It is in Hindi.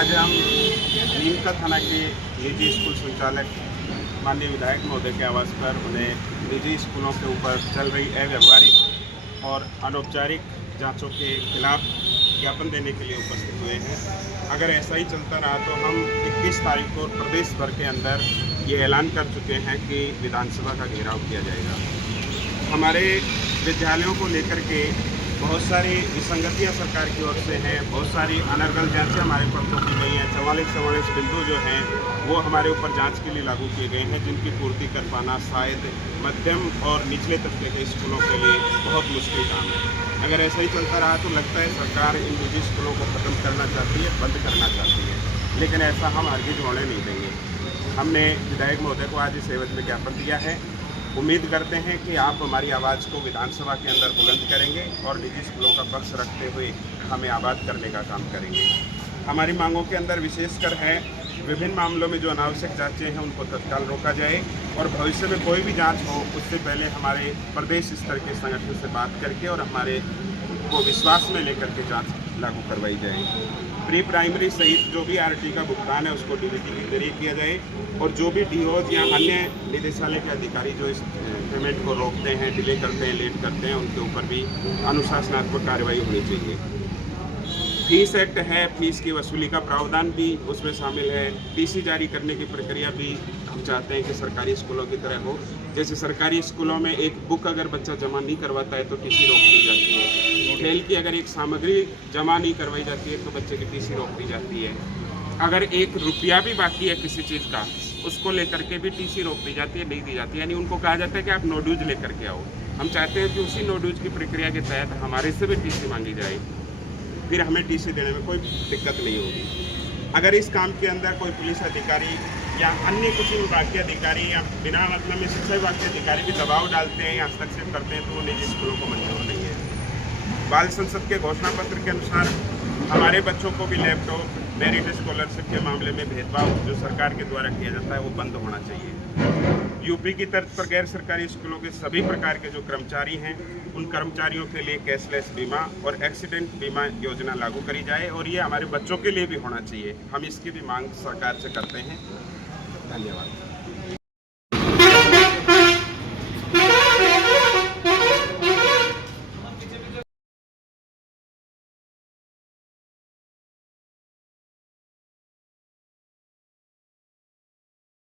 आज हम नीमका थाना के निजी स्कूल संचालक माननीय विधायक महोदय के आवास पर उन्हें निजी स्कूलों के ऊपर चल रही अव्यवहारिक और अनौपचारिक जांचों के खिलाफ ज्ञापन देने के लिए उपस्थित हुए हैं। अगर ऐसा ही चलता रहा तो हम 21 तारीख को प्रदेश भर के अंदर ये ऐलान कर चुके हैं कि विधानसभा का घेराव किया जाएगा। हमारे विद्यालयों को लेकर के बहुत सारी विसंगतियां सरकार की ओर से हैं, बहुत सारी अनर्गल जांचें हमारे ऊपर की गई हैं। 44 बिंदु जो हैं वो हमारे ऊपर जांच के लिए लागू किए गए हैं, जिनकी पूर्ति कर पाना शायद मध्यम और निचले तबके के स्कूलों के लिए बहुत मुश्किल काम है। अगर ऐसा ही चलता रहा तो लगता है सरकार इन निजी स्कूलों को ख़त्म करना चाहती है, बंद करना चाहती है, लेकिन ऐसा हम हरगिज़ होने नहीं देंगे। हमने विधायक महोदय को आज इस एवज में ज्ञापन दिया है। उम्मीद करते हैं कि आप हमारी आवाज़ को विधानसभा के अंदर बुलंद करेंगे और निजी स्कूलों का पक्ष रखते हुए हमें आबाद करने का काम करेंगे। हमारी मांगों के अंदर विशेषकर है विभिन्न मामलों में जो अनावश्यक जांचें हैं उनको तत्काल रोका जाए और भविष्य में कोई भी जांच हो उससे पहले हमारे प्रदेश स्तर के संगठन से बात करके और हमारे को विश्वास में लेकर के जांच लागू करवाई जाए। प्री प्राइमरी सहित जो भी आरटी का भुगतान है उसको डीबीटी के जरिए किया जाए और जो भी डीओज या अन्य निदेशालय के अधिकारी जो इस पेमेंट को रोकते हैं, डिले करते हैं, लेट करते हैं, उनके ऊपर भी अनुशासनात्मक कार्रवाई होनी चाहिए। फीस एक्ट है, फीस की वसूली का प्रावधान भी उसमें शामिल है। टीसी जारी करने की प्रक्रिया भी हम चाहते हैं कि सरकारी स्कूलों की तरह हो। जैसे सरकारी स्कूलों में एक बुक अगर बच्चा जमा नहीं करवाता है तो टीसी रोक दी जाती है। खेल की अगर एक सामग्री जमा नहीं करवाई जाती है तो बच्चे की टीसी रोक दी जाती है। अगर 1 रुपया भी बाकी है किसी चीज़ का उसको लेकर के भी टीसी रोक दी जाती है, नहीं दी जाती है। यानी उनको कहा जाता है कि आप नो ड्यूज लेकर के आओ। हम चाहते हैं कि उसी नो ड्यूज की प्रक्रिया के तहत हमारे से भी टीसी मांगी जाए, फिर हमें टीसी देने में कोई दिक्कत नहीं होगी। अगर इस काम के अंदर कोई पुलिस अधिकारी या अन्य किसी विभाग के अधिकारी या बिना मतलब में शिक्षा विभाग के अधिकारी भी दबाव डालते हैं या हस्तक्षेप करते हैं तो वो निजी स्कूलों को मंजूर नहीं है। बाल संसद के घोषणा पत्र के अनुसार हमारे बच्चों को भी लैपटॉप, मेरिट स्कॉलरशिप के मामले में भेदभाव जो सरकार के द्वारा किया जाता है वो बंद होना चाहिए। यूपी की तर्ज पर गैर सरकारी स्कूलों के सभी प्रकार के जो कर्मचारी हैं उन कर्मचारियों के लिए कैशलेस बीमा और एक्सीडेंट बीमा योजना लागू करी जाए और ये हमारे बच्चों के लिए भी होना चाहिए। हम इसकी भी मांग सरकार से करते हैं। धन्यवाद।